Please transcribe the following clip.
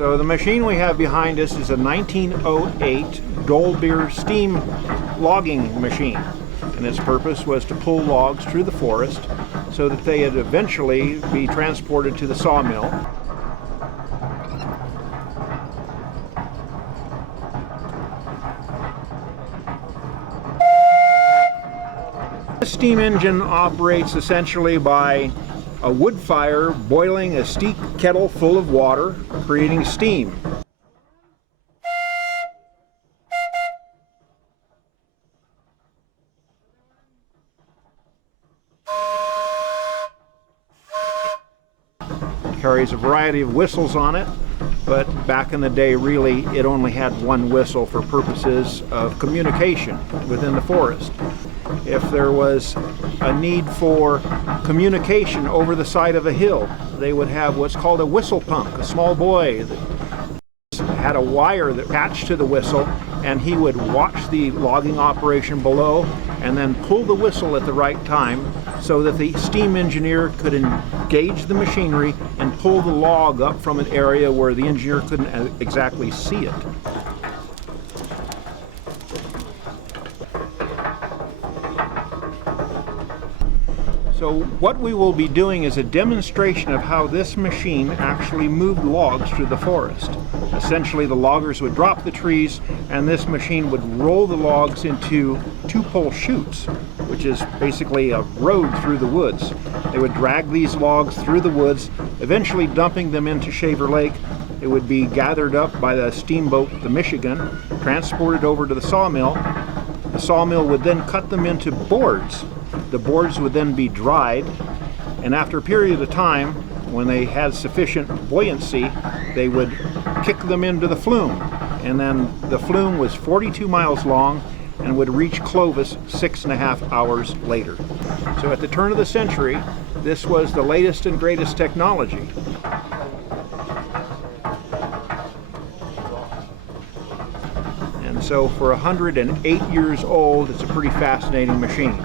So the machine we have behind us is a 1908 Dolbeer steam logging machine, and its purpose was to pull logs through the forest so that they would eventually be transported to the sawmill. The steam engine operates essentially by a wood fire boiling a steep kettle full of water, creating steam. It carries a variety of whistles on it, but back in the day really it only had one whistle for purposes of communication within the forest. If there was a need for communication over the side of a hill, they would have what's called a whistle punk, a small boy that had a wire that attached to the whistle, and he would watch the logging operation below and then pull the whistle at the right time so that the steam engineer could engage the machinery and pull the log up from an area where the engineer couldn't exactly see it. So what we will be doing is a demonstration of how this machine actually moved logs through the forest. Essentially, the loggers would drop the trees and this machine would roll the logs into two-pole chutes, which is basically a road through the woods. They would drag these logs through the woods, eventually dumping them into Shaver Lake. It would be gathered up by the steamboat, the Michigan, transported over to the sawmill. The sawmill would then cut them into boards. The boards would then be dried, and after a period of time, when they had sufficient buoyancy, they would kick them into the flume. And then the flume was 42 miles long and would reach Clovis 6.5 hours later. So at the turn of the century, this was the latest and greatest technology. And so for 108 years old, it's a pretty fascinating machine.